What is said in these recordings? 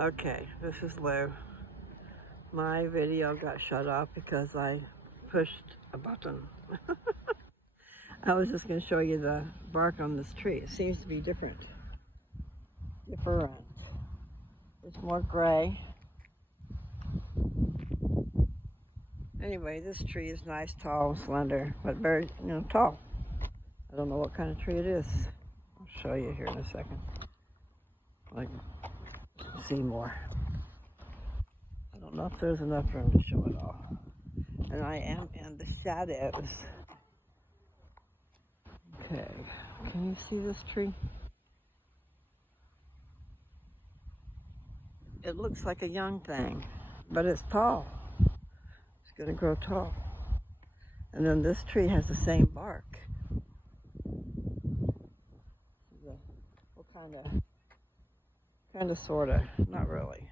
Okay, this is Lou. My video got shut off because I pushed a button. I was just going to show you the bark on this tree. It seems to be different. It's more gray. Anyway, this tree is nice, tall, slender, but very, tall. I don't know what kind of tree it is. I'll show you here in a second. I can see more. I don't know if there's enough room to show it all. And I am in the shadows. Okay, can you see this tree? It looks like a young thing, but it's tall. It's gonna grow tall. And then this tree has the same bark. Well, kinda, sorta, not really.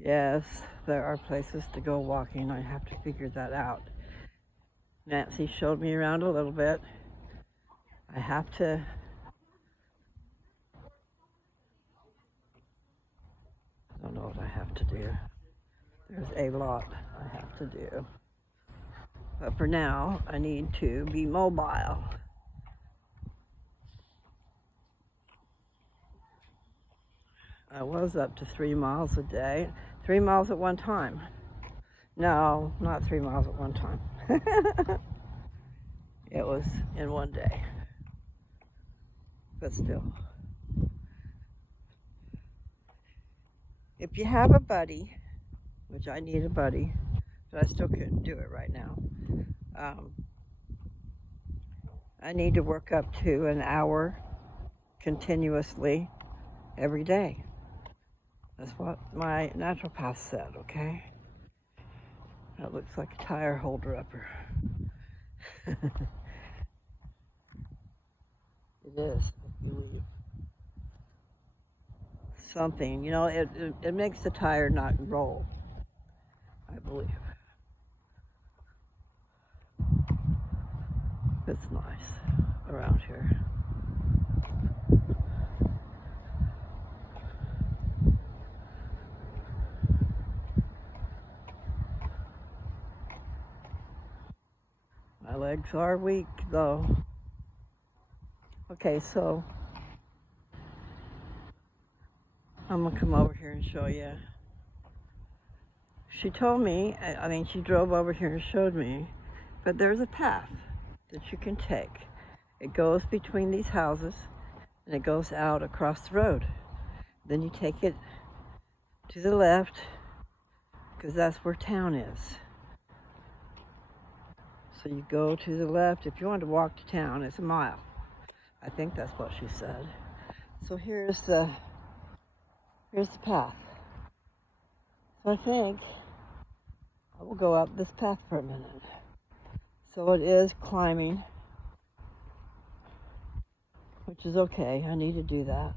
Yes, there are places to go walking. I have to figure that out. Nancy showed me around a little bit. I have to I don't know what I have to do. There's a lot I have to do. But for now, I need to be mobile. I was up to 3 miles a day. 3 miles at one time. No, not 3 miles at one time. It was in one day. But still. If you have a buddy, which I need a buddy, but I still couldn't do it right now. I need to work up to an hour continuously every day. That's what my naturopath said, okay? That looks like a tire holder upper. It is. Something, it makes the tire not roll, I believe. It's nice around here. My legs are weak, though. Okay, so I'm gonna come over here and show you. She told me, she drove over here and showed me, but there's a path that you can take. It goes between these houses and it goes out across the road. Then you take it to the left because that's where town is. So you go to the left. If you want to walk to town, it's a mile. I think that's what she said. So here's the path. So I think I will go up this path for a minute. So it is climbing, which is okay. I need to do that.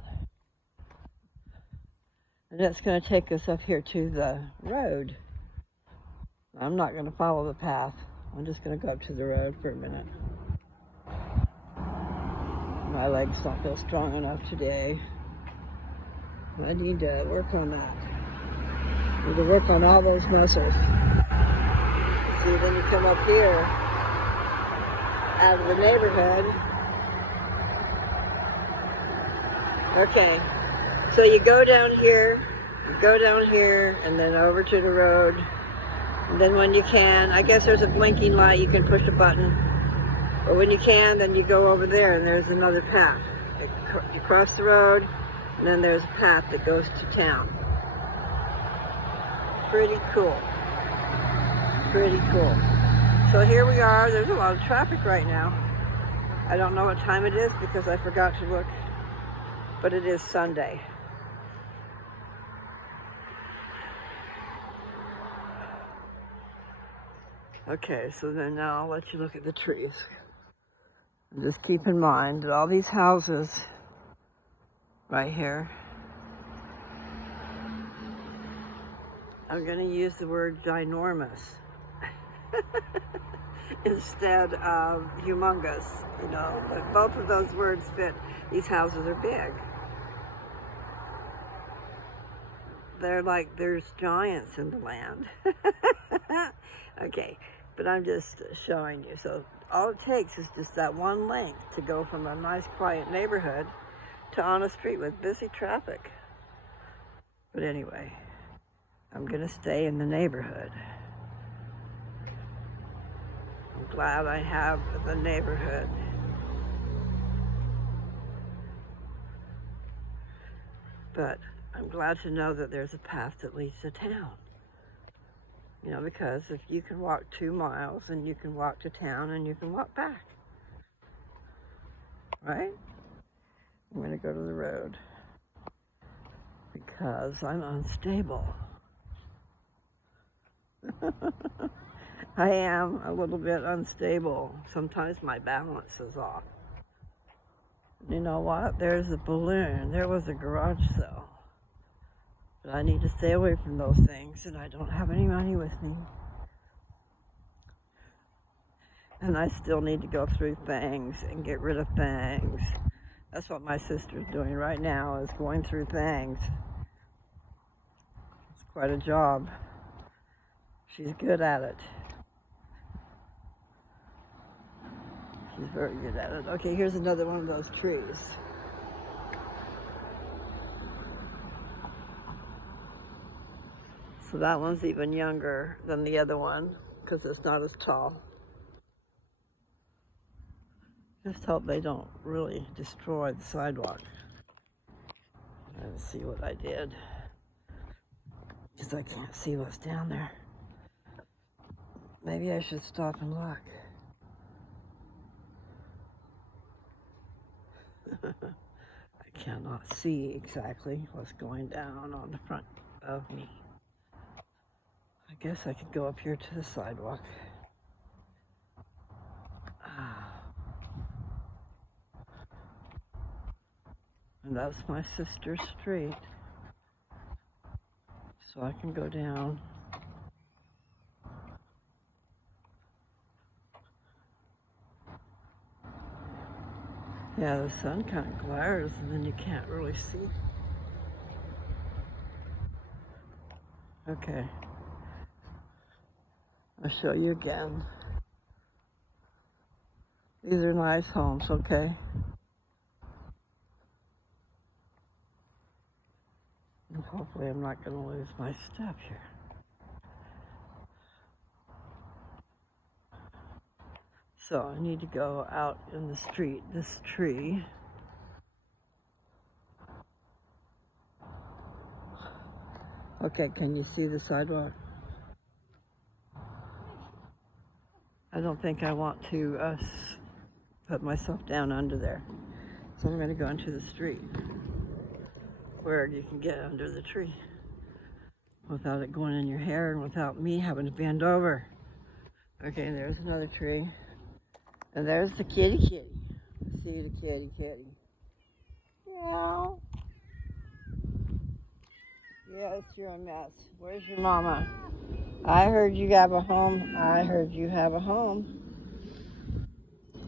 And that's going to take us up here to the road. I'm not going to follow the path. I'm just going to go up to the road for a minute. My legs don't feel strong enough today. I need to work on that. I need to work on all those muscles. See, then you come up here out of the neighborhood. Okay, so you go down here, and then over to the road. And then when you can, I guess there's a blinking light, you can push a button. But when you can, then you go over there and there's another path. You cross the road, and then there's a path that goes to town. Pretty cool. Pretty cool. So here we are. There's a lot of traffic right now. I don't know what time it is because I forgot to look, but it is Sunday. Okay, so then now I'll let you look at the trees. And just keep in mind that all these houses right here, I'm going to use the word ginormous. instead of humongous, you know, but both of those words fit. These houses are big. They're like, there's giants in the land. Okay, but I'm just showing you. So all it takes is just that one length to go from a nice quiet neighborhood to on a street with busy traffic. But anyway, I'm gonna stay in the neighborhood. I'm glad I have the neighborhood. But I'm glad to know that there's a path that leads to town. You know, because if you can walk 2 miles and you can walk to town and you can walk back. Right? I'm going to go to the road because I'm unstable. I am a little bit unstable. Sometimes my balance is off. You know what? There's a balloon. There was a garage sale. But I need to stay away from those things, and I don't have any money with me. And I still need to go through things and get rid of things. That's what my sister's doing right now, is going through things. It's quite a job. She's good at it. She's very good at it. Okay, here's another one of those trees. So that one's even younger than the other one because it's not as tall. Just hope they don't really destroy the sidewalk. Let's see what I did, because I can't see what's down there. Maybe I should stop and look. I cannot see exactly what's going down on the front of me. I guess I could go up here to the sidewalk. And that's my sister's street. So I can go down. Yeah, the sun kind of glares and then you can't really see. Okay. I'll show you again. These are nice homes, okay? And hopefully I'm not going to lose my step here. So I need to go out in the street. This tree. Okay, can you see the sidewalk? I don't think I want to put myself down under there. So I'm going to go into the street where you can get under the tree without it going in your hair and without me having to bend over. Okay, there's another tree. And there's the kitty. See the kitty. Meow. Yes, you're a mess. Where's your mama? I heard you have a home. I heard you have a home.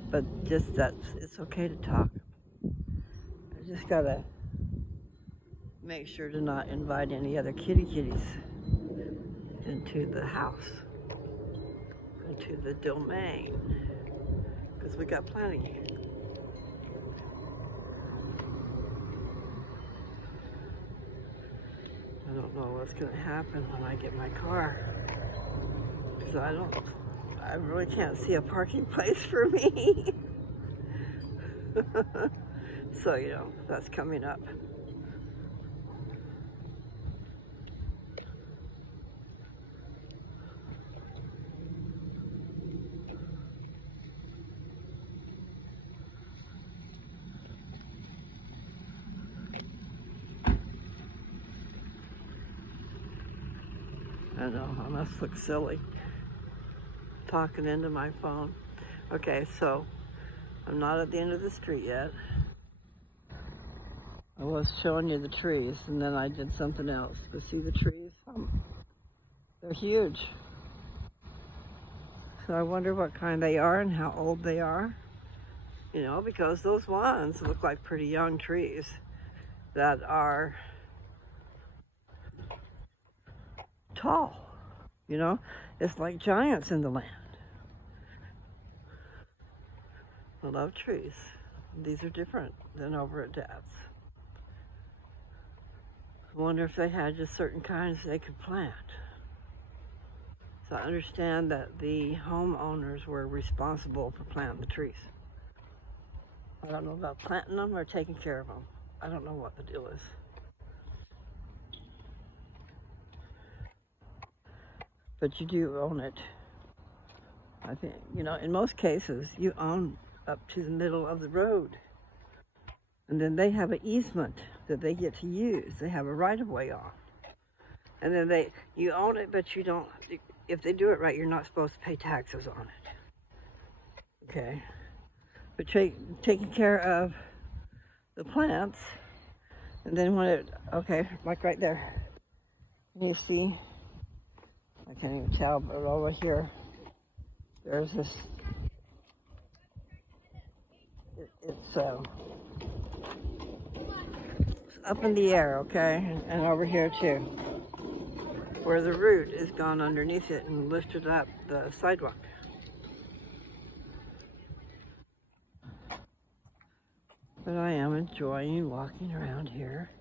But just it's okay to talk. I just gotta make sure to not invite any other kitties into the house, into the domain, because we got plenty. I don't know what's gonna happen when I get my car, because I really can't see a parking place for me. So, you know, that's coming up. I know, I must look silly talking into my phone. Okay, so I'm not at the end of the street yet. I was showing you the trees, and then I did something else. But see the trees? They're huge. So I wonder what kind they are and how old they are. You know, because those ones look like pretty young trees that are tall. You know, it's like giants in the land. I love trees. These are different than over at Dad's. I wonder if they had just certain kinds they could plant. So I understand that the homeowners were responsible for planting the trees. I don't know about planting them or taking care of them. I don't know what the deal is. But you do own it. I think, you know, in most cases, you own up to the middle of the road. And then they have an easement that they get to use. They have a right-of-way on. And then you own it, but you don't, if they do it right, you're not supposed to pay taxes on it. Okay? But taking care of the plants, and then when it, okay, like right there, you see, I can't even tell, but over here, there's this, it's up in the air, okay, and over here too, where the root is gone underneath it and lifted up the sidewalk. But I am enjoying walking around here.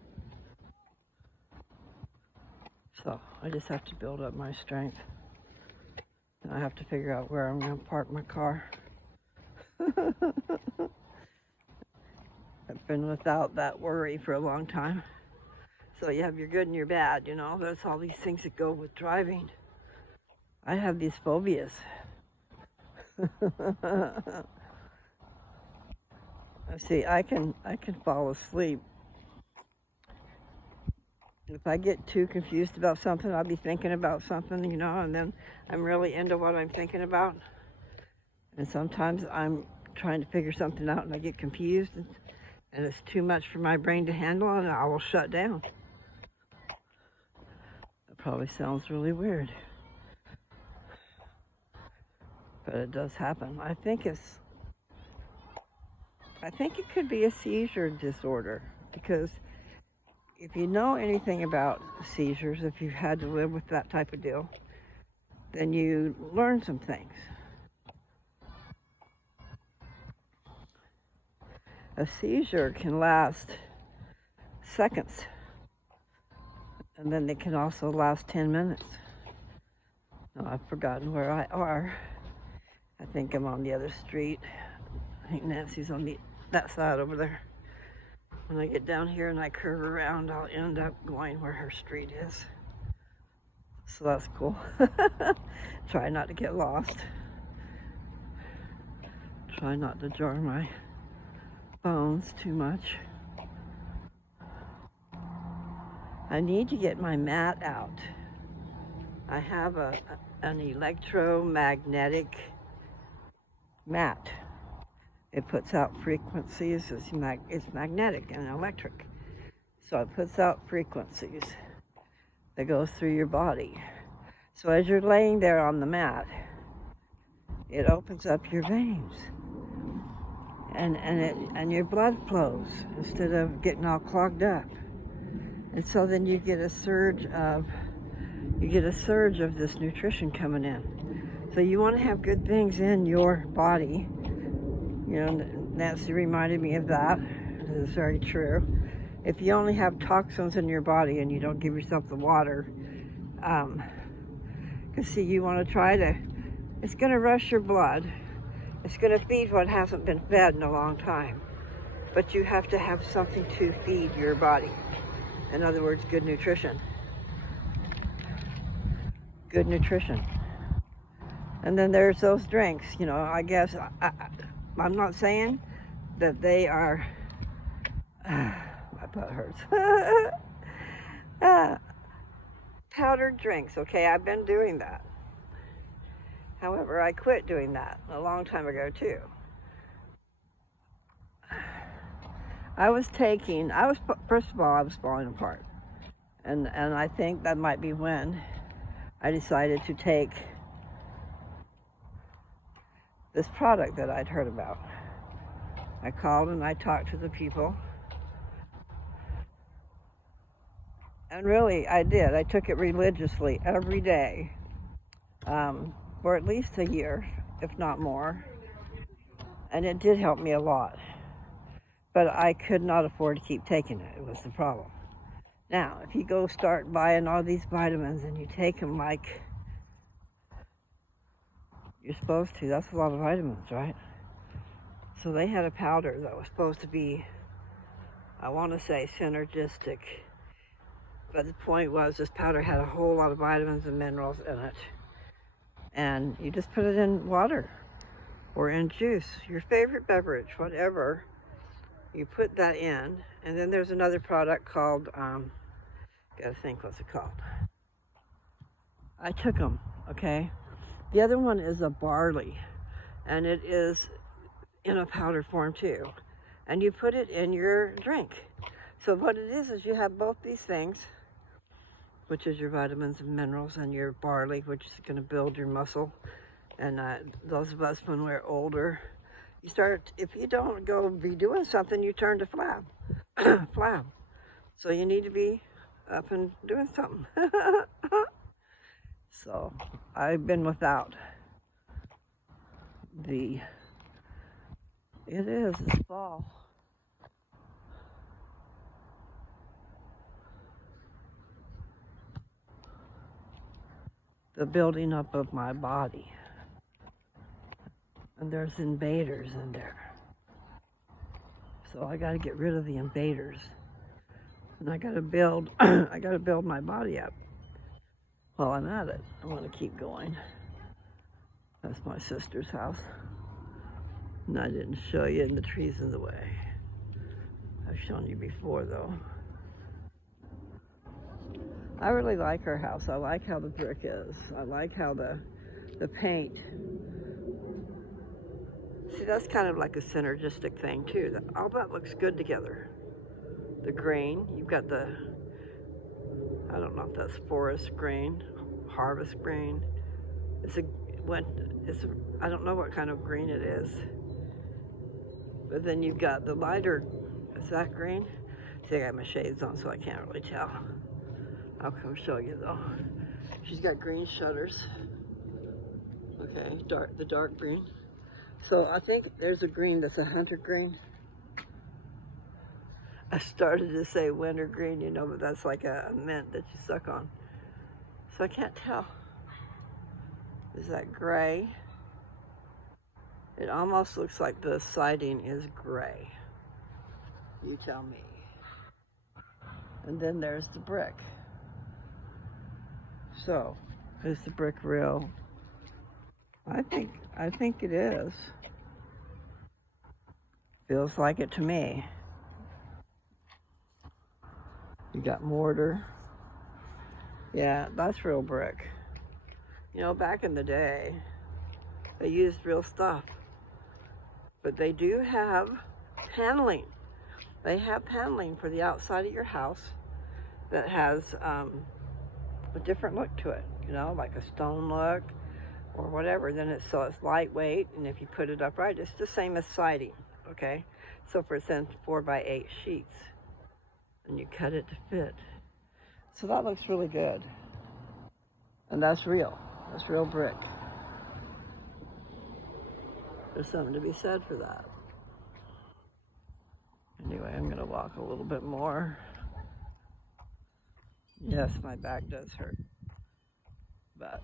So I just have to build up my strength. I have to figure out where I'm going to park my car. I've been without that worry for a long time. So you have your good and your bad, you know. There's all these things that go with driving. I have these phobias. See, I can fall asleep. If I get too confused about something, I'll be thinking about something, you know, and then I'm really into what I'm thinking about. And sometimes I'm trying to figure something out and I get confused and it's too much for my brain to handle and I will shut down. That probably sounds really weird. But it does happen. I think it could be a seizure disorder, because if you know anything about seizures, if you've had to live with that type of deal, then you learn some things. A seizure can last seconds, and then it can also last 10 minutes. Now, I've forgotten where I are. I think I'm on the other street. I think Nancy's on that side over there. When I get down here and I curve around, I'll end up going where her street is. So that's cool. Try not to get lost. Try not to jar my bones too much. I need to get my mat out. I have an electromagnetic mat. It puts out frequencies. It's magnetic and electric. So it puts out frequencies that goes through your body. So as you're laying there on the mat, it opens up your veins. And your blood flows instead of getting all clogged up. And so then you get a surge of this nutrition coming in. So you want to have good things in your body. You know, Nancy reminded me of that. It is very true. If you only have toxins in your body and you don't give yourself the water, because see, you want to try to, it's going to rush your blood. It's going to feed what hasn't been fed in a long time. But you have to have something to feed your body. In other words, good nutrition. Good nutrition. And then there's those drinks, you know, I guess, I'm not saying that they are, my butt hurts. Powdered drinks, okay, I've been doing that. However, I quit doing that a long time ago too. First of all, I was falling apart. And I think that might be when I decided to take this product that I'd heard about. I called and I talked to the people. And really, I did. I took it religiously every day for at least a year, if not more. And it did help me a lot. But I could not afford to keep taking it. It was the problem. Now, if you go start buying all these vitamins and you take them like you're supposed to, that's a lot of vitamins, right? So they had a powder that was supposed to be, I want to say, synergistic. But the point was this powder had a whole lot of vitamins and minerals in it. And you just put it in water or in juice, your favorite beverage, whatever. You put that in. And then there's another product called, gotta think what's it called. I took them, okay? The other one is a barley. And it is in a powder form too. And you put it in your drink. So what it is you have both these things, which is your vitamins and minerals, and your barley, which is going to build your muscle. And those of us when we're older, you start, if you don't go be doing something, you turn to flab. Flab. So you need to be up and doing something. So I've been without it's fall. The building up of my body. And there's invaders in there. So I got to get rid of the invaders. And I got to build my body up. While I'm at it, I want to keep going. That's my sister's house. And I didn't show you, and the trees in the way. I've shown you before though. I really like her house. I like how the brick is. I like how the paint. See, that's kind of like a synergistic thing too. All that looks good together. The grain, you've got I don't know if that's forest grain, harvest grain. I don't know what kind of green it is. But then you've got the lighter, is that green? See, I got my shades on so I can't really tell. I'll come show you though. She's got green shutters. Okay, the dark green. So I think there's a green that's a hunter green. I started to say winter green, but that's like a mint that you suck on. So I can't tell. Is that gray? It almost looks like the siding is gray. You tell me. And then there's the brick. So, is the brick real? I think it is. Feels like it to me. You got mortar. Yeah, that's real brick. Back in the day, they used real stuff. But they do have paneling. They have paneling for the outside of your house that has a different look to it, like a stone look or whatever. Then it's lightweight, and if you put it upright, it's the same as siding, okay? So for instance, 4x8 sheets, and you cut it to fit. So that looks really good. And that's real. That's real brick. There's something to be said for that. Anyway, I'm gonna walk a little bit more. Yes, my back does hurt. But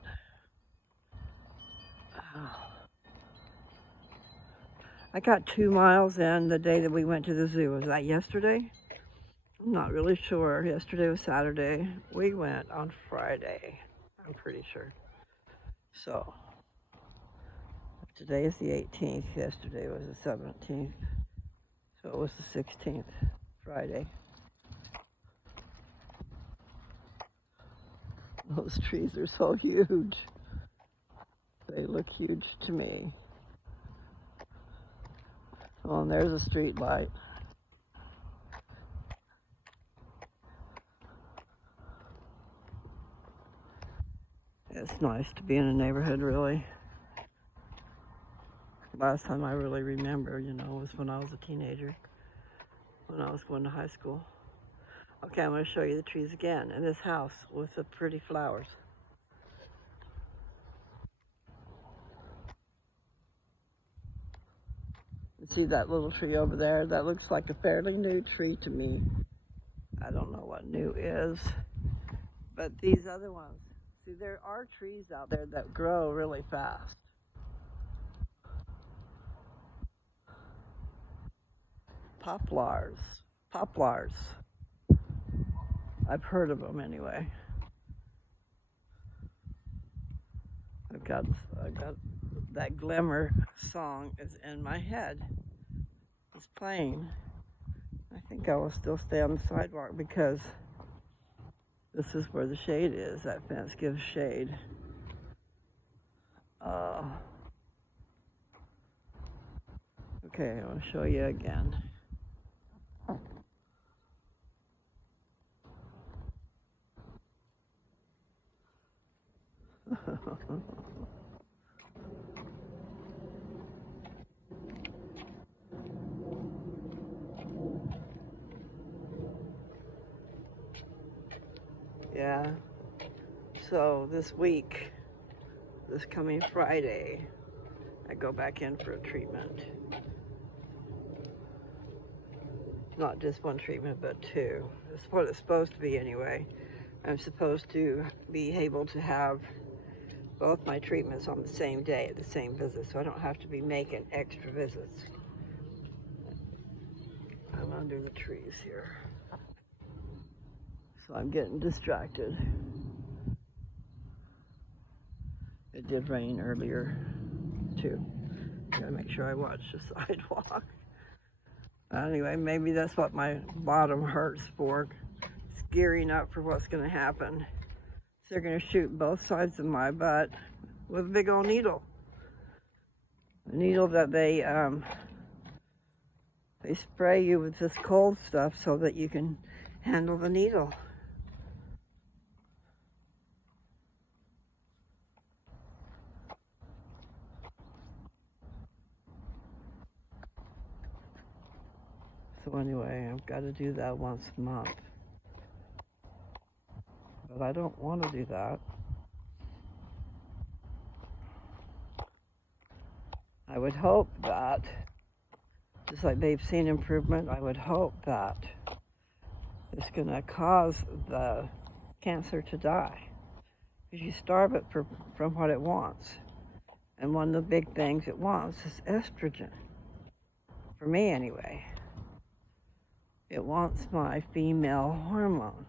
I got 2 miles in the day that we went to the zoo. Was that yesterday? I'm not really sure. Yesterday was Saturday. We went on Friday, I'm pretty sure. So today is the 18th. Yesterday was the 17th. So it was the 16th, Friday. Those trees are so huge. They look huge to me. Oh, and there's a street light. It's nice to be in a neighborhood, really. last time I really remember, was when I was a teenager, when I was going to high school. Okay, I'm going to show you the trees again, and this house with the pretty flowers. See that little tree over there? That looks like a fairly new tree to me. I don't know what new is, but these other ones, see, there are trees out there that grow really fast. Poplars. I've heard of them anyway. I've got that Glimmer song is in my head. It's playing. I think I will still stay on the sidewalk because this is where the shade is. That fence gives shade. Okay, I want to show you again. Yeah. So this week, this coming Friday, I go back in for a treatment. Not just one treatment, but two. That's what it's supposed to be anyway. I'm supposed to be able to have both my treatments on the same day at the same visit, so I don't have to be making extra visits. I'm under the trees here, so I'm getting distracted. It did rain earlier too. Gotta make sure I watch the sidewalk. Anyway, maybe that's what my bottom hurts for. It's gearing up for what's gonna happen. So they're gonna shoot both sides of my butt with a big old needle. A needle that they spray you with this cold stuff so that you can handle the needle. So anyway, I've got to do that once a month. But I don't want to do that. I would hope that, just like they've seen improvement, I would hope that it's going to cause the cancer to die. Because you starve it from what it wants. And one of the big things it wants is estrogen. For me, anyway. It wants my female hormone.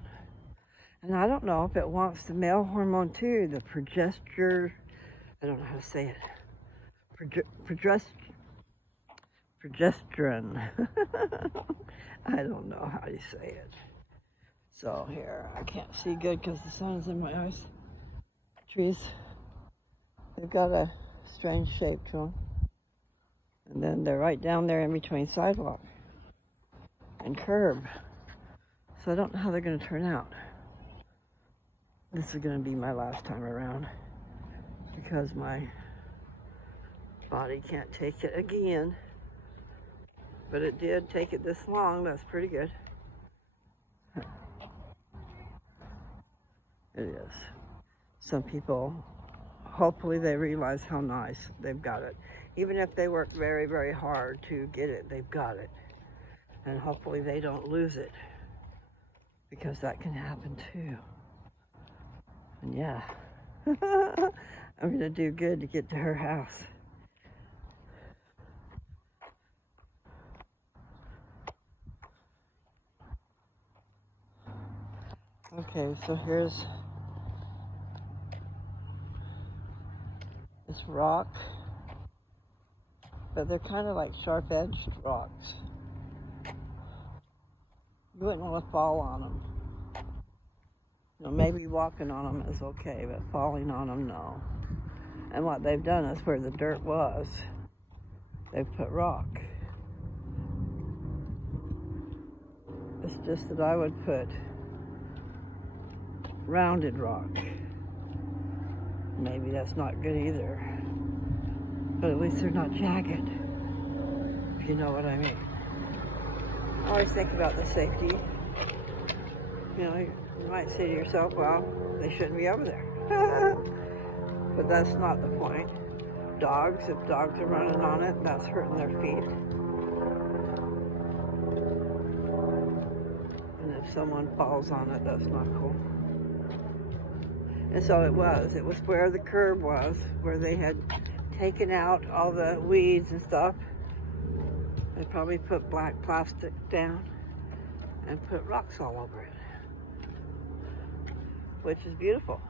And I don't know if it wants the male hormone too, the progesterone. I don't know how to say it. Progesterone. I don't know how you say it. So here, I can't see good because the sun's in my eyes. Trees, they've got a strange shape to them. And then they're right down there in between sidewalk and curb. So I don't know how they're going to turn out. This is going to be my last time around because my body can't take it again. But it did take it this long. That's pretty good. It is. Some people, hopefully they realize how nice they've got it. Even if they work very, very hard to get it, they've got it. And hopefully they don't lose it, because that can happen too. And yeah, I'm gonna do good to get to her house. Okay, so here's this rock, but they're kind of like sharp-edged rocks. You wouldn't want to fall on them. You know, maybe walking on them is okay, but falling on them, no. And what they've done is where the dirt was, they've put rock. It's just that I would put rounded rock. Maybe that's not good either. But at least they're not jagged, if you know what I mean. I always think about the safety. You know, you might say to yourself, well, they shouldn't be over there. But that's not the point. Dogs, if dogs are running on it, that's hurting their feet. And if someone falls on it, that's not cool. And so it was where the curb was, where they had taken out all the weeds and stuff. They probably put black plastic down and put rocks all over it, which is beautiful.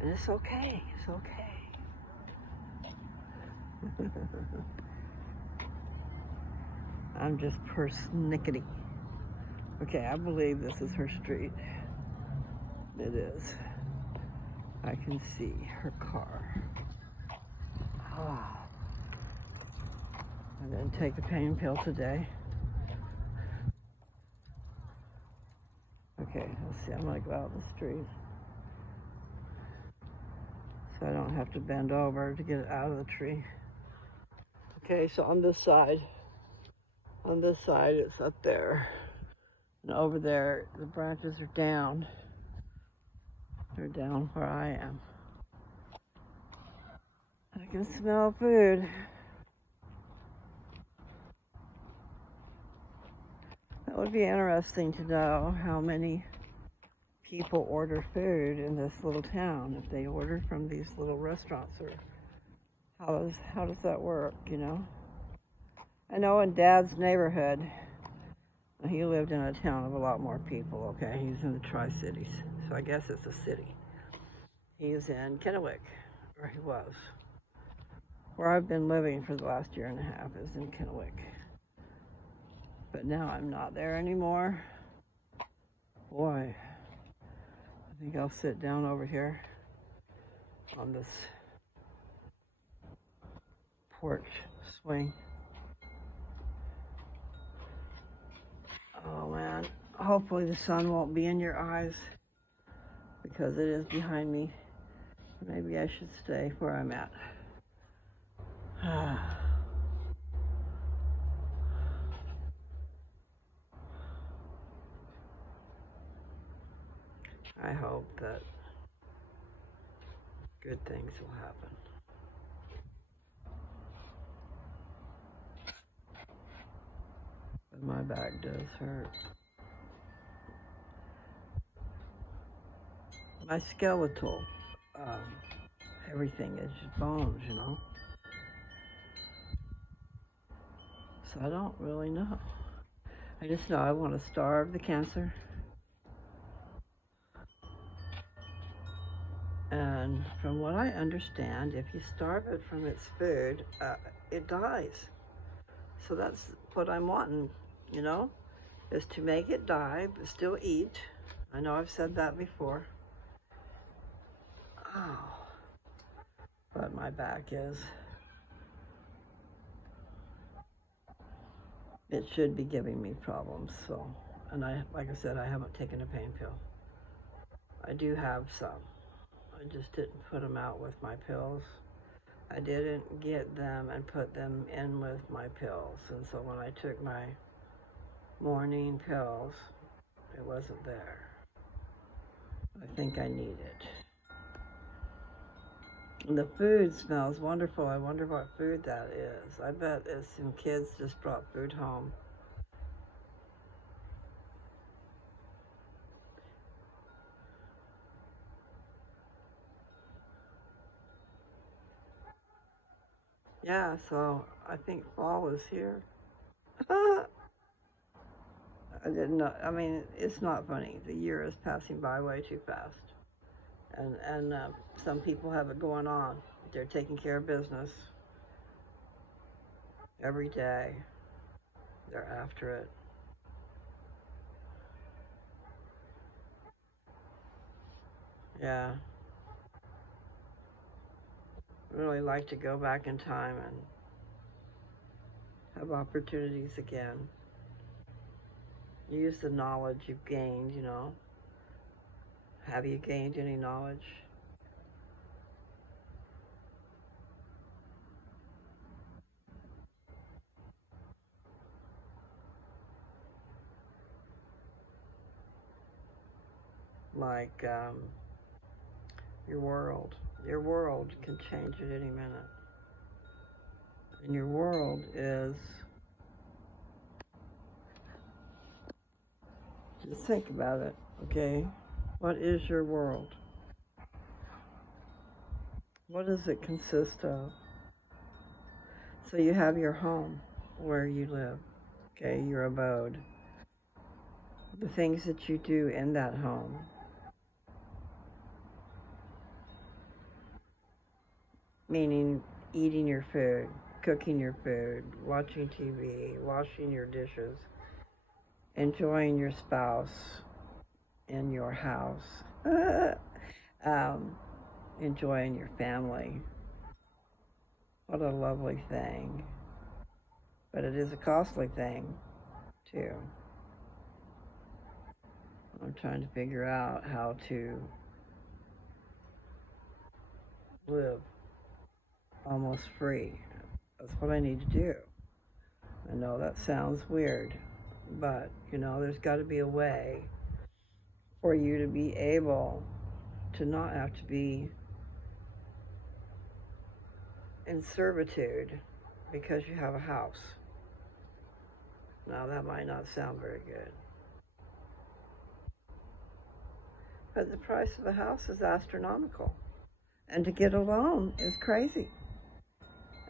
And it's okay, it's okay. I'm just persnickety. Okay, I believe this is her street. It is. I can see her car. Ah. I didn't take a pain pill today. Okay, let's see, I'm gonna go out in the street. So I don't have to bend over to get it out of the tree. Okay, so on this side it's up there. And over there, the branches are down. They're down where I am. I can smell food. That would be interesting to know how many people order food in this little town, if they order from these little restaurants, or how does that work, you know? I know in Dad's neighborhood, he lived in a town of a lot more people, okay? He was in the Tri-Cities, so I guess it's a city. He's in Kennewick, or he was. Where I've been living for the last year and a half is in Kennewick. But now I'm not there anymore. Boy, I think I'll sit down over here on this porch swing. Oh man, hopefully the sun won't be in your eyes because it is behind me. Maybe I should stay where I'm at. I hope that good things will happen. But my back does hurt. My skeletal, everything is just bones, you know? So I don't really know. I just know I want to starve the cancer. And from what I understand, if you starve it from its food, it dies. So that's what I'm wanting, you know, is to make it die, but still eat. I know I've said that before. Oh, but my back is, it should be giving me problems. So, and like I said, I haven't taken a pain pill. I do have some. I just didn't put them out with my pills. I didn't get them and put them in with my pills. And so when I took my morning pills, it wasn't there. I think I need it. And the food smells wonderful. I wonder what food that is. I bet it's some kids just brought food home. Yeah, so I think fall is here. I didn't know. I mean, it's not funny. The year is passing by way too fast. And some people have it going on. They're taking care of business every day. They're after it. Yeah. Really like to go back in time and have opportunities again. Use the knowledge you've gained, you know. Have you gained any knowledge? like your world. Your world can change at any minute. And your world is, just think about it, okay? What is your world? What does it consist of? So you have your home, where you live, okay, your abode. The things that you do in that home. Meaning eating your food, cooking your food, watching TV, washing your dishes, enjoying your spouse in your house, enjoying your family. What a lovely thing. But it is a costly thing, too. I'm trying to figure out how to live almost free. That's what I need to do. I know that sounds weird, but, there's got to be a way for you to be able to not have to be in servitude because you have a house. Now, that might not sound very good. But the price of a house is astronomical. And to get a loan is crazy.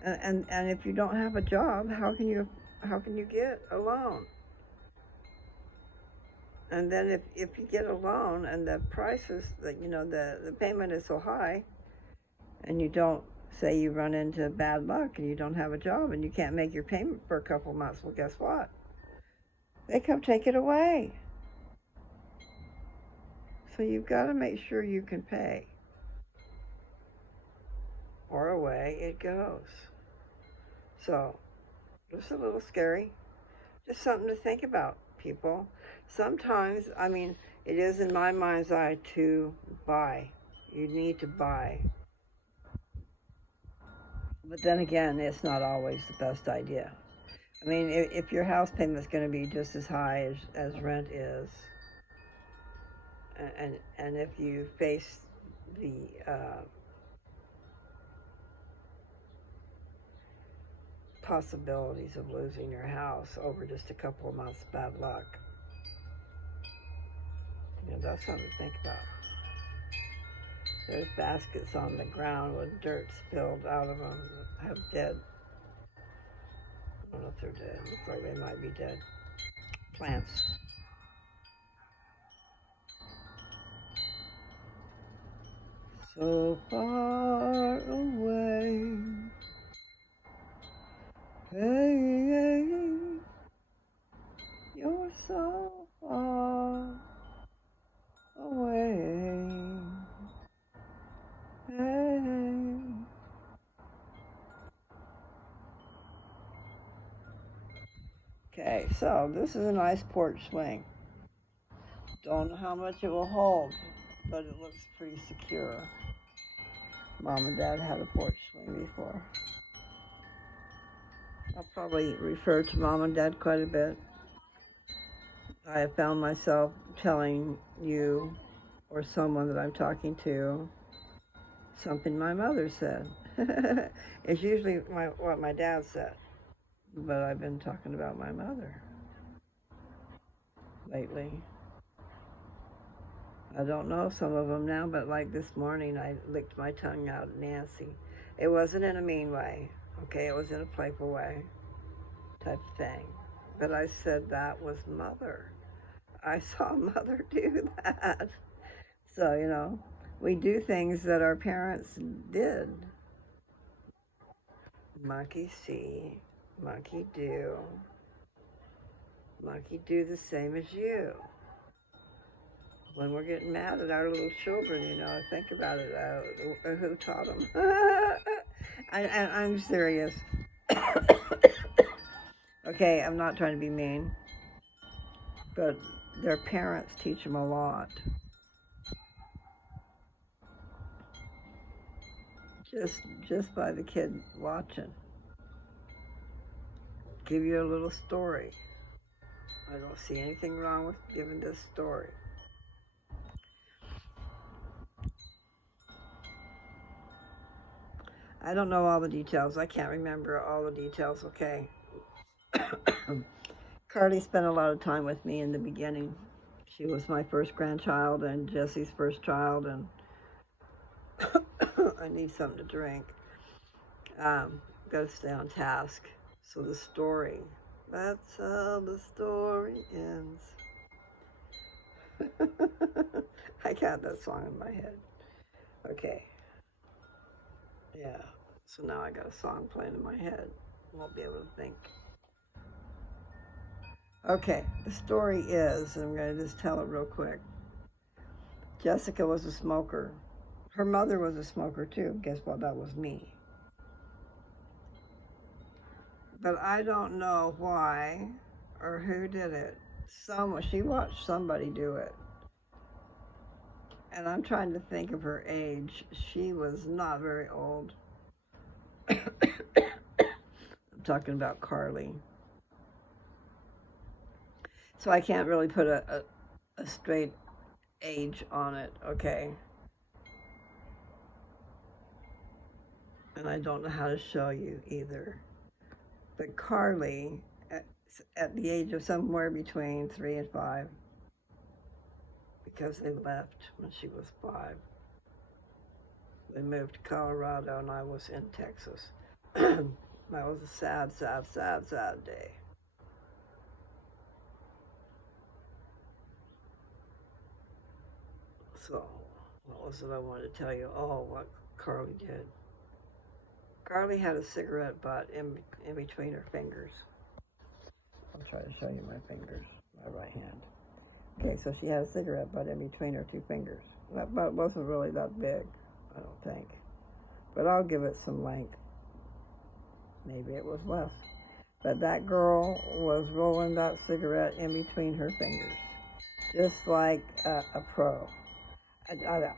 And if you don't have a job, how can you get a loan? And then if you get a loan and the prices that the payment is so high, and you don't, say you run into bad luck and you don't have a job and you can't make your payment for a couple months, well, guess what? They come take it away. So you've got to make sure you can pay, or away it goes. So, just a little scary. Just something to think about, people. Sometimes, it is in my mind's eye to buy. You need to buy. But then again, it's not always the best idea. If your house payment is going to be just as high as rent is, and if you face the possibilities of losing your house over just a couple of months of bad luck, that's something to think about. There's baskets on the ground with dirt spilled out of them that have dead, I don't know if they're dead, looks like they might be dead, plants. So far away, hey, you're so far away, hey. Okay, so this is a nice porch swing. Don't know how much it will hold, but it looks pretty secure. Mom and Dad had a porch swing before. I'll probably refer to Mom and Dad quite a bit. I have found myself telling you or someone that I'm talking to something my mother said. It's usually what my dad said, but I've been talking about my mother lately. I don't know some of them now, but like this morning, I licked my tongue out at Nancy. It wasn't in a mean way, okay? It was in a playful way type of thing. But I said that was Mother. I saw Mother do that. So, we do things that our parents did. Monkey see, monkey do. Monkey do the same as you. When we're getting mad at our little children, think about it, who taught them? I'm serious. Okay, I'm not trying to be mean, but their parents teach them a lot. Just by the kid watching. Give you a little story. I don't see anything wrong with giving this story. I don't know all the details. I can't remember all the details, okay? Carly spent a lot of time with me in the beginning. She was my first grandchild and Jesse's first child, and I need something to drink. Got to stay on task. So the story, that's how the story ends. I got that song in my head. Okay. Yeah. So now I got a song playing in my head. Won't be able to think. Okay. The story is, and I'm going to just tell it real quick. Jessica was a smoker. Her mother was a smoker too. Guess what? That was me. But I don't know why or who did it. She watched somebody do it. And I'm trying to think of her age. She was not very old. I'm talking about Carly. So I can't really put a straight age on it, okay? And I don't know how to show you either. But Carly, at the age of somewhere between 3 and 5, because they left when she was 5. They moved to Colorado and I was in Texas. That was a sad, sad, sad, sad day. So, what was it I wanted to tell you? Oh, what Carly did. Carly had a cigarette butt in between her fingers. I'll try to show you my fingers, my right hand. Okay, so she had a cigarette butt in between her 2 fingers. That butt wasn't really that big, I don't think. But I'll give it some length. Maybe it was less. But that girl was rolling that cigarette in between her fingers, just like a pro.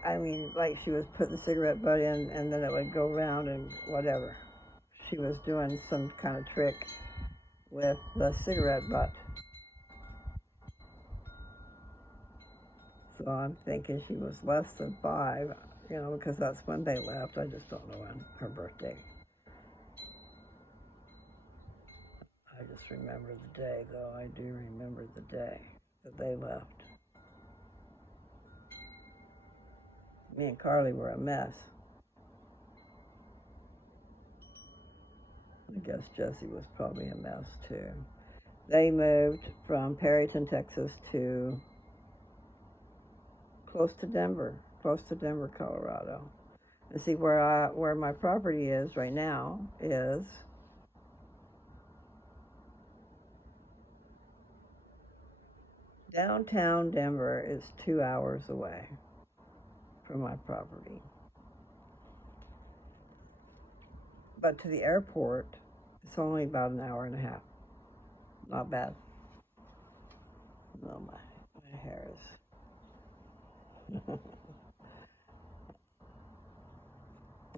I mean, like she was putting the cigarette butt in and then it would go round and whatever. She was doing some kind of trick with the cigarette butt. So I'm thinking she was less than 5, because that's when they left. I just don't know when her birthday. I just remember the day, though. I do remember the day that they left. Me and Carly were a mess. I guess Jesse was probably a mess, too. They moved from Perryton, Texas to close to Denver, Colorado. And see where my property is right now is downtown Denver is 2 hours away from my property. But to the airport, it's only about an hour and a half. Not bad. No, my hair is...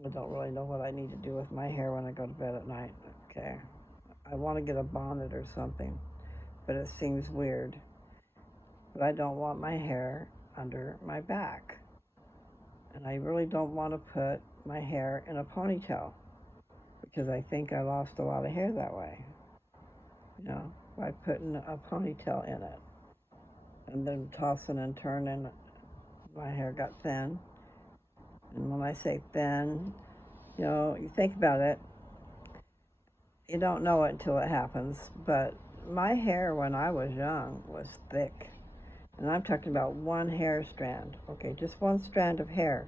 I don't really know what I need to do with my hair when I go to bed at night. Okay. I want to get a bonnet or something, but it seems weird. But I don't want my hair under my back. And I really don't want to put my hair in a ponytail because I think I lost a lot of hair that way. By putting a ponytail in it. And then tossing and turning, my hair got thin. And when I say thin, you think about it, you don't know it until it happens, but my hair when I was young was thick. And I'm talking about one hair strand, okay, just one strand of hair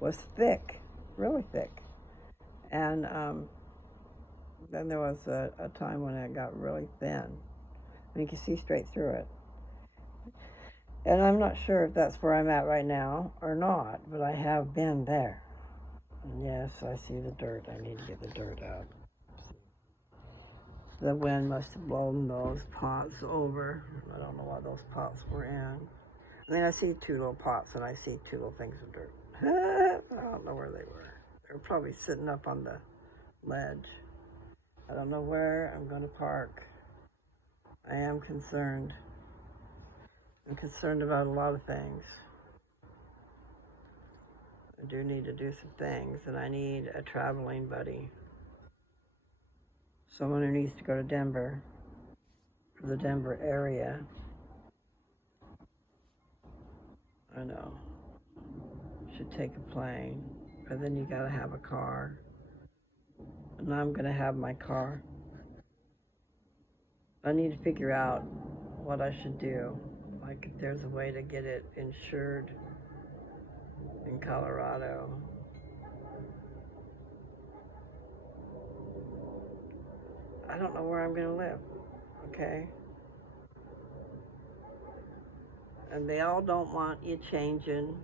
was thick, really thick. And then there was a time when it got really thin, and you can see straight through it. And I'm not sure if that's where I'm at right now or not, but I have been there. And yes, I see the dirt. I need to get the dirt out. The wind must have blown those pots over. I don't know what those pots were in. And then I see 2 little pots and I see 2 little things of dirt. I don't know where they were. They were probably sitting up on the ledge. I don't know where I'm going to park. I am concerned. I'm concerned about a lot of things. I do need to do some things, and I need a traveling buddy. Someone who needs to go to Denver, the Denver area. I know. Should take a plane, but then you gotta have a car. And I'm gonna have my car. I need to figure out what I should do. Like if there's a way to get it insured in Colorado. I don't know where I'm gonna live, okay? And they all don't want you changing.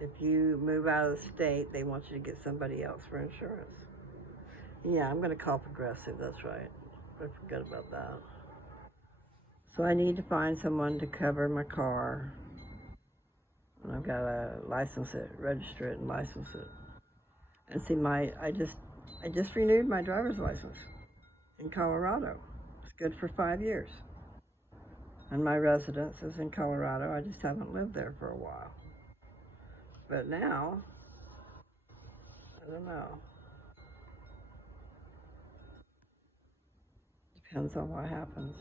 If you move out of the state, they want you to get somebody else for insurance. Yeah, I'm gonna call Progressive, that's right. I forgot about that. So I need to find someone to cover my car. And I've got to license it, register it and license it. And see, I just renewed my driver's license in Colorado. It's good for 5 years. And my residence is in Colorado. I just haven't lived there for a while. But now, I don't know. Depends on what happens.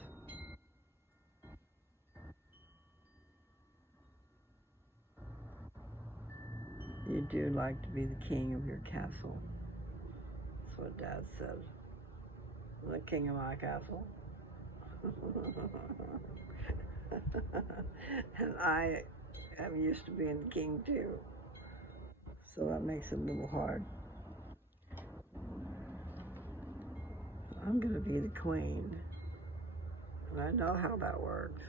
You do like to be the king of your castle. That's what Dad said. I'm the king of my castle. And I am used to being the king too. So that makes it a little hard. I'm going to be the queen. And I know how that works.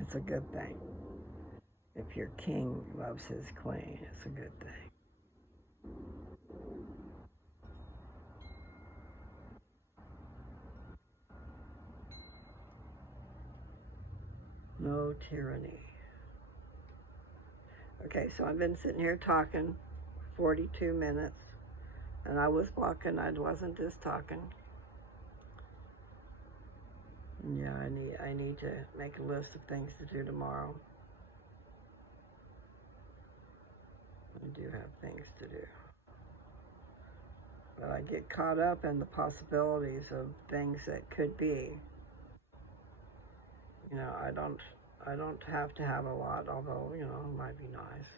It's a good thing. If your king loves his queen, it's a good thing. No tyranny. Okay, so I've been sitting here talking 42 minutes, and I was walking, I wasn't just talking. Yeah, I need to make a list of things to do tomorrow. I do have things to do. But I get caught up in the possibilities of things that could be. You know, I don't have to have a lot, although, you know, it might be nice.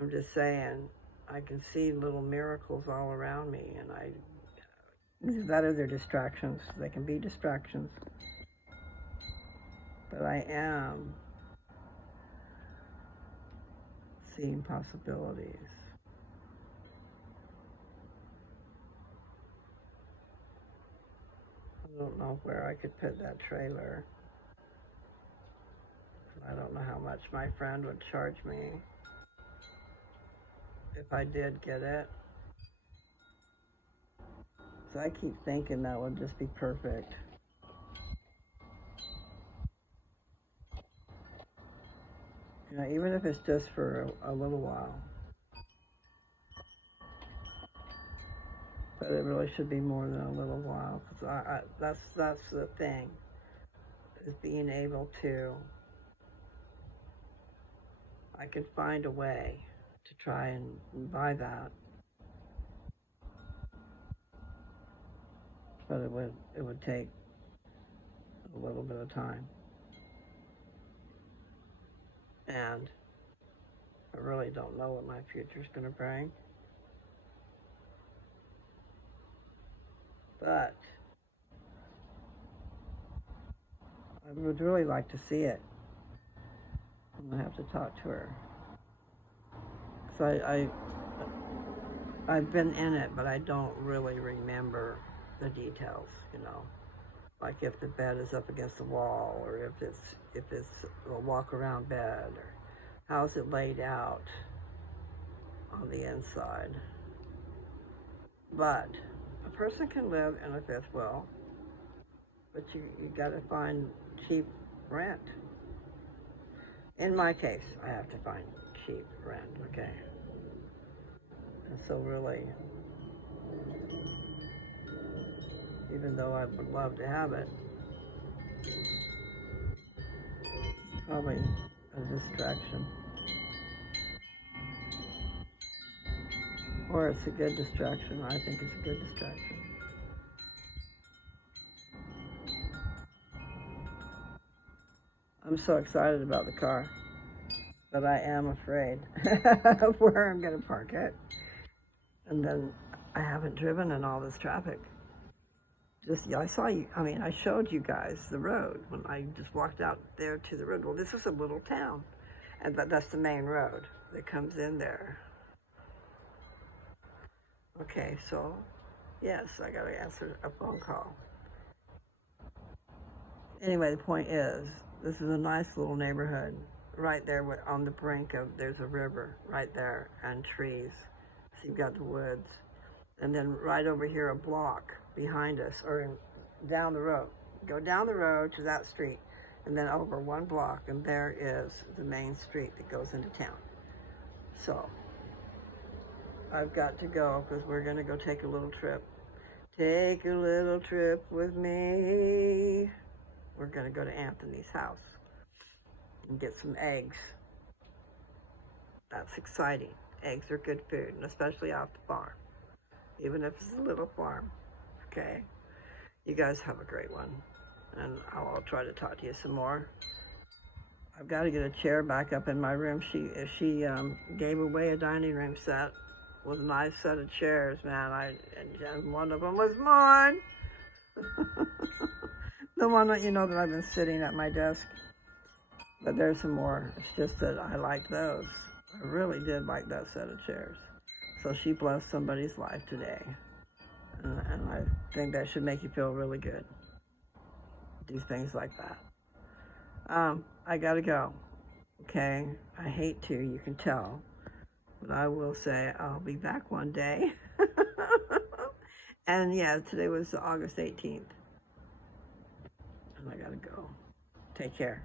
I'm just saying, I can see little miracles all around me, and that are their distractions. They can be distractions. But I am seeing possibilities. I don't know where I could put that trailer. I don't know how much my friend would charge me if I did get it. So I keep thinking that would just be perfect. You know, even if it's just for a little while. But it really should be more than a little while, because that's the thing, is being able to, I can find a way to try and buy that, but it would take a little bit of time, and I really don't know what my future's going to bring. But I would really like to see it. I'm gonna have to talk to her. So I've been in it, but I don't really remember the details, you know. Like if the bed is up against the wall, or if it's a walk around bed, or how's it laid out on the inside. But a person can live in a fifth wheel, but you got to find cheap rent. In my case, I have to find cheap rent, okay? And so really, even though I would love to have it, it's probably a distraction. Or it's a good distraction. I think it's a good distraction. I'm so excited about the car, but I am afraid of where I'm going to park it. And then I haven't driven in all this traffic. I saw you, I showed you guys the road when I just walked out there to the road. Well, this is a little town, but that's the main road that comes in there. Okay, so, yes, I got to answer a phone call. Anyway, the point is, this is a nice little neighborhood. Right there on the brink of, there's a river right there and trees. So you've got the woods. And then right over here, a block behind us, down the road. Go down the road to that street, and then over one block, and there is the main street that goes into town. So I've got to go because we're going to go take a little trip. Take a little trip with me. We're going to go to Anthony's house and get some eggs. That's exciting. Eggs are good food, and especially off the farm, even if it's a little farm. Okay? You guys have a great one, and I'll try to talk to you some more. I've got to get a chair back up in my room. She gave away a dining room set with a nice set of chairs, man. And one of them was mine. The one that that I've been sitting at my desk. But there's some more. It's just that I like those. I really did like that set of chairs. So she blessed somebody's life today. And I think that should make you feel really good. Do things like that. I gotta go. Okay? I hate to, you can tell. But I will say I'll be back one day. And yeah, today was August 18th. And I gotta go. Take care.